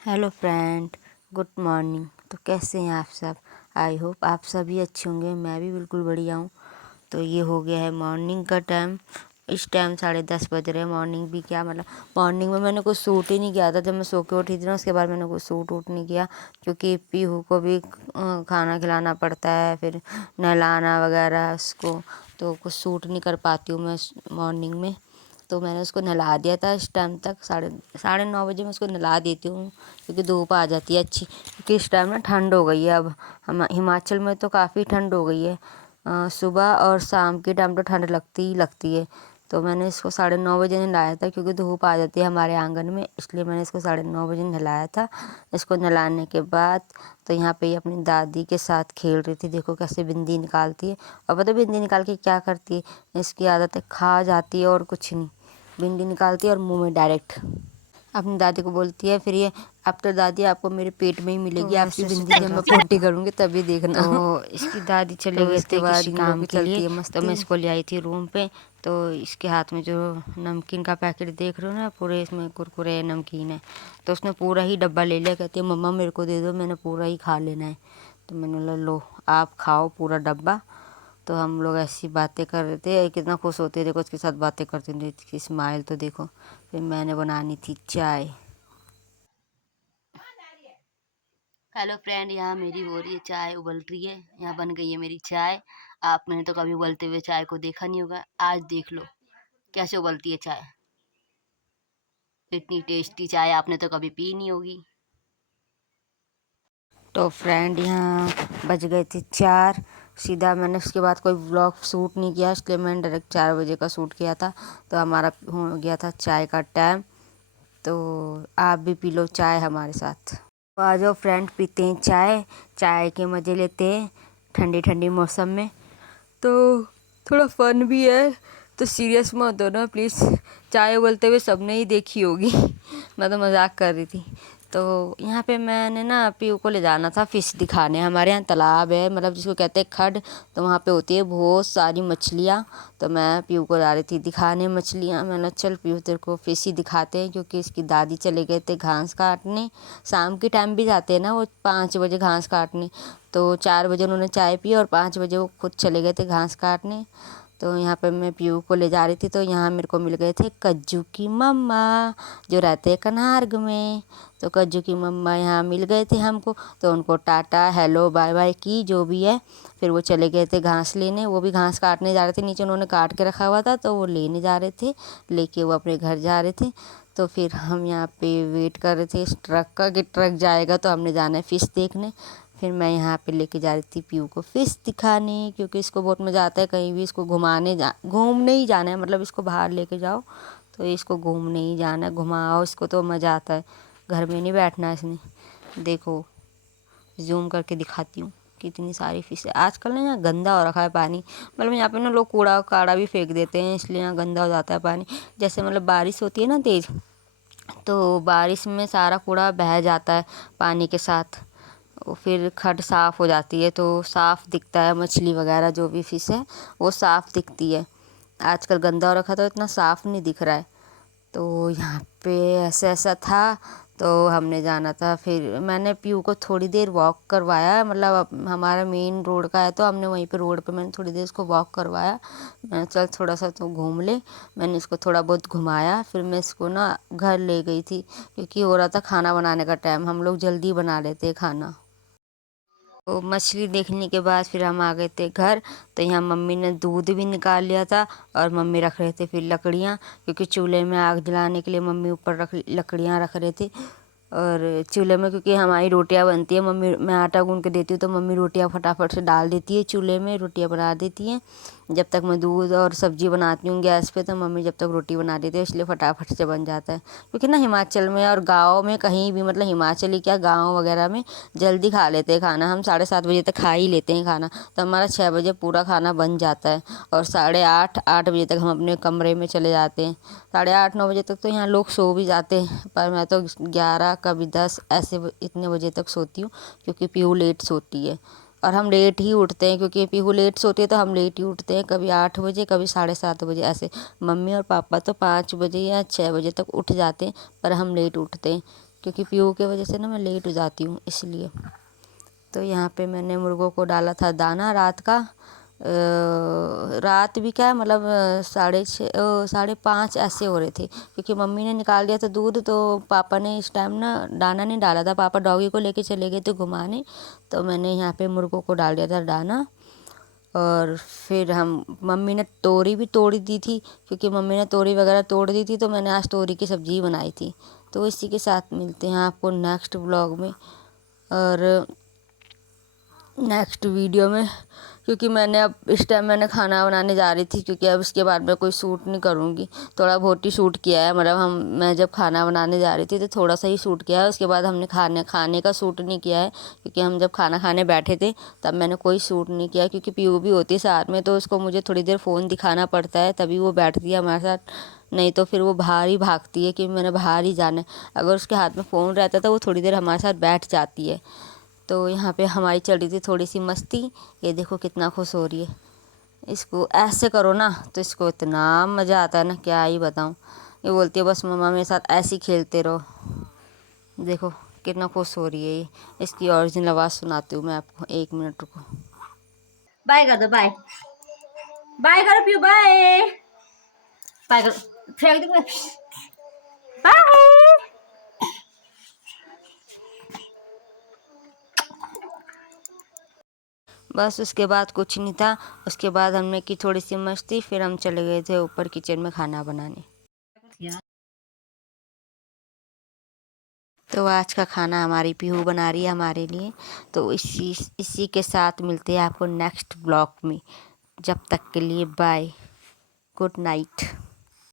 Hello friend, good morning. तो कैसे हैं आप सब? आई होप आप सभी अच्छे होंगे। मैं भी बिल्कुल बढ़िया हूँ। तो ये हो गया है मॉर्निंग का टाइम। इस टाइम 10:30 बज रहे हैं। मॉर्निंग भी क्या, मतलब मॉर्निंग में मैंने कुछ सूट ही नहीं किया था। जब मैं सो के उठी थी ना, उसके बाद मैंने कुछ सूट वूट नहीं किया, क्योंकि पीहू को भी खाना खिलाना पड़ता है, फिर नहलाना वगैरह उसको, तो कुछ सूट नहीं कर पाती हूँ मैं मॉर्निंग में। तो मैंने उसको नहला दिया था। इस टाइम तक साढ़े 9 बजे मैं उसको नहला देती हूँ, क्योंकि धूप आ जाती है अच्छी। क्योंकि इस टाइम ना ठंड हो गई है। अब हम हिमाचल में तो काफ़ी ठंड हो गई है। सुबह और शाम के टाइम तो ठंड लगती ही लगती है। तो मैंने इसको 9:30 बजे नहलाया था, क्योंकि धूप आ जाती है हमारे आंगन में, इसलिए मैंने इसको 9:30 बजे नहलाया था। इसको नहलाने के बाद तो यहाँ पे अपनी दादी के साथ खेल रही थी। देखो कैसे बिंदी निकालती है। और पता है बिंदी निकाल के क्या करती है? इसकी आदत है, खा जाती है और कुछ नहीं, भिंडी निकालती है और मुंह में डायरेक्ट। अपनी दादी को बोलती है फिर ये, अब तो दादी आपको मेरे पेट में ही मिलेगी, तो आपकी भिंडी जब मैं पोटी करूँगी तभी देखना। तो इसकी दादी चले गए थे किसी काम के लिए, तो मैं इसको ले आई थी रूम पे। तो इसके हाथ में जो नमकीन का पैकेट देख रहे हो ना, पूरे इसमें कुरकुरे नमकीन है। तो उसने पूरा ही डब्बा ले लिया। कहती है मम्मा मेरे को दे दो, मैंने पूरा ही खा लेना है। तो मैंने बोला लो आप खाओ पूरा डब्बा। तो हम लोग ऐसी बातें कर रहे थे, कितना खुश होते, देखो उसके साथ बातें करते थे, इसकी स्माइल तो देखो। फिर मैंने बनानी थी चाय। हेलो फ्रेंड, यहाँ मेरी हो रही है चाय, उबल रही है। यहाँ बन गई है मेरी चाय। आपने तो कभी उबलते हुए चाय को देखा नहीं होगा, आज देख लो कैसे उबलती है चाय। इतनी टेस्टी चाय आपने तो कभी पी नहीं होगी। तो फ्रेंड यहाँ बज गए थे 4। सीधा मैंने उसके बाद कोई व्लॉग शूट नहीं किया, इसलिए मैंने डायरेक्ट 4 बजे का शूट किया था। तो हमारा हो गया था चाय का टाइम। तो आप भी पी लो चाय हमारे साथ। तो आ जाओ फ्रेंड, पीते हैं चाय। चाय के मज़े लेते हैं ठंडी ठंडी मौसम में। तो थोड़ा फन भी है, तो सीरियस मत हो ना प्लीज़। चाय उबलते हुए सबने ही देखी होगी। मैं तो मजाक कर रही थी। तो यहाँ पे मैंने ना पीयू को ले जाना था फ़िश दिखाने। हमारे यहाँ तालाब है, मतलब जिसको कहते हैं खड। तो वहाँ पे होती है बहुत सारी मछलियाँ। तो मैं पीयू को जा रही थी दिखाने मछलियाँ। मैंने चल पीयू तेरे को फ़िश ही दिखाते हैं, क्योंकि इसकी दादी चले गए थे घास काटने। शाम के टाइम भी जाते हैं ना वो, 5 बजे घास काटने। तो 4 बजे उन्होंने चाय पी और 5 बजे वो खुद चले गए थे घास काटने। तो यहाँ पे मैं पीयू को ले जा रही थी। तो यहाँ मेरे को मिल गए थे कज्जू की मम्मा, जो रहते हैं कनार्ग में। तो कज्जू की मम्मा यहाँ मिल गए थे हमको। तो उनको टाटा हेलो बाय बाय की, जो भी है। फिर वो चले गए थे घास लेने। वो भी घास काटने जा रहे थे, नीचे उन्होंने काट के रखा हुआ था, तो वो लेने जा रहे थे, लेके वो अपने घर जा रहे थे। तो फिर हम यहाँ पे वेट कर रहे थे इस ट्रक का, कि ट्रक जाएगा तो हमने जाना है फ़िश देखने। फिर मैं यहाँ पे लेके जा रही थी पीयू को फ़िश दिखाने, क्योंकि इसको बहुत मज़ा आता है कहीं भी इसको घूमने ही जाना है, मतलब इसको बाहर लेके जाओ तो इसको घूमने ही जाना है, घुमाओ इसको तो मज़ा आता है। घर में नहीं बैठना है इसने। देखो जूम करके दिखाती हूँ कितनी सारी फ़िश है। आजकल ना यहाँ गंदा हो रखा है पानी, मतलब यहाँ पे ना लोग कूड़ा काड़ा भी फेंक देते हैं, इसलिए यहाँ गंदा हो जाता है पानी। जैसे मतलब बारिश होती है ना तेज़, तो बारिश में सारा कूड़ा बह जाता है पानी के साथ। वो फिर खड साफ़ हो जाती है, तो साफ़ दिखता है, मछली वगैरह जो भी फ़िश है वो साफ़ दिखती है। आजकल गंदा हो रखा तो इतना साफ़ नहीं दिख रहा है। तो यहाँ पे ऐसा ऐसा था। तो हमने जाना था। फिर मैंने पीयू को थोड़ी देर वॉक करवाया, मतलब हमारा मेन रोड का है, तो हमने वहीं पे रोड पे मैंने थोड़ी देर इसको वॉक करवाया। मैंने चल थोड़ा सा तो घूम ले। मैंने इसको थोड़ा बहुत घुमाया, फिर मैं इसको ना घर ले गई थी, क्योंकि हो रहा था खाना बनाने का टाइम। हम लोग जल्दी बना लेते हैं खाना। तो मछली देखने के बाद फिर हम आ गए थे घर। तो यहाँ मम्मी ने दूध भी निकाल लिया था, और मम्मी रख रहे थे फिर लकड़ियाँ, क्योंकि चूल्हे में आग जलाने के लिए मम्मी ऊपर लकड़ियाँ रख रहे थे। और चूल्हे में क्योंकि हमारी रोटियां बनती है, मम्मी मैं आटा गूँध के देती हूँ, तो मम्मी रोटियां फटाफट से डाल देती है चूल्हे में, रोटियां बना देती हैं। जब तक मैं दूध और सब्ज़ी बनाती हूँ गैस पे, तो मम्मी जब तक रोटी बना देती है, इसलिए फटाफट से बन जाता है। क्योंकि ना हिमाचल में और गाँव में कहीं भी, मतलब हिमाचल ही क्या गाँव वगैरह में जल्दी खा लेते हैं खाना। हम 7:30 बजे तक खा ही लेते हैं खाना, तो हमारा 6 बजे पूरा खाना बन जाता है। और 8:30 बजे तक हम अपने कमरे में चले जाते हैं। 8:30-9 बजे तक तो यहाँ लोग सो भी जाते हैं, पर मैं तो 11 कभी 10 ऐसे इतने बजे तक सोती हूँ, क्योंकि पीहू लेट सोती है। और हम लेट ही उठते हैं, क्योंकि पीहू लेट सोती है तो हम लेट ही उठते हैं, कभी 8 बजे कभी 7:30 बजे ऐसे। मम्मी और पापा तो 5 बजे या 6 बजे तक उठ जाते हैं, पर हम लेट उठते हैं। क्योंकि पीहू के वजह से ना मैं लेट हो जाती हूँ इसलिए। तो यहाँ पे मैंने मुर्गों को डाला था दाना रात का। रात भी क्या है, मतलब 6:30 5:30 ऐसे हो रहे थे, क्योंकि मम्मी ने निकाल दिया था दूध। तो पापा ने इस टाइम ना दाना नहीं डाला था, पापा डॉगी को लेके चले गए थे घुमाने। तो मैंने यहाँ पे मुर्गों को डाल दिया था दाना। और फिर मम्मी ने तोरी भी तोड़ दी थी, क्योंकि मम्मी ने तोरी वगैरह तोड़ दी थी। तो मैंने आज तोरी की सब्ज़ी बनाई थी। तो इसी के साथ मिलते हैं आपको नेक्स्ट व्लॉग में और नेक्स्ट वीडियो में, क्योंकि मैंने अब इस टाइम मैंने खाना बनाने जा रही थी, क्योंकि अब इसके बाद मैं कोई शूट नहीं करूँगी। थोड़ा बहुत ही शूट किया है, मतलब मैं जब खाना बनाने जा रही थी तो थोड़ा सा ही शूट किया है। उसके बाद हमने खाने का शूट नहीं किया है, क्योंकि हम जब खाना खाने बैठे थे तब मैंने कोई शूट नहीं किया, क्योंकि पीयू भी होती है साथ में। तो उसको मुझे थोड़ी देर फ़ोन दिखाना पड़ता है, तभी वो बैठती है हमारे साथ। नहीं तो फिर वो बाहर ही भागती है कि मैंने बाहर ही जाना है। अगर उसके हाथ में फ़ोन रहता तो वो थोड़ी देर हमारे साथ बैठ जाती है। तो यहाँ पे हमारी चल रही थी थोड़ी सी मस्ती। ये देखो कितना खुश हो रही है। इसको ऐसे करो ना तो इसको इतना मज़ा आता है ना, क्या ही बताऊँ। ये बोलती है बस मम्मा मेरे साथ ऐसे ही खेलते रहो। देखो कितना खुश हो रही है ये। इसकी ओरिजिनल आवाज़ सुनाती हूँ मैं आपको, 1 मिनट रुको। बाय कर दो, बाय बाय करो पियो, बाय बाय करो, फेंक दो बाय। बस उसके बाद कुछ नहीं था। उसके बाद हमने की थोड़ी सी मस्ती, फिर हम चले गए थे ऊपर किचन में खाना बनाने। तो आज का खाना हमारी पीहू बना रही है हमारे लिए। तो इसी के साथ मिलते हैं आपको नेक्स्ट ब्लॉग में। जब तक के लिए बाय, गुड नाइट।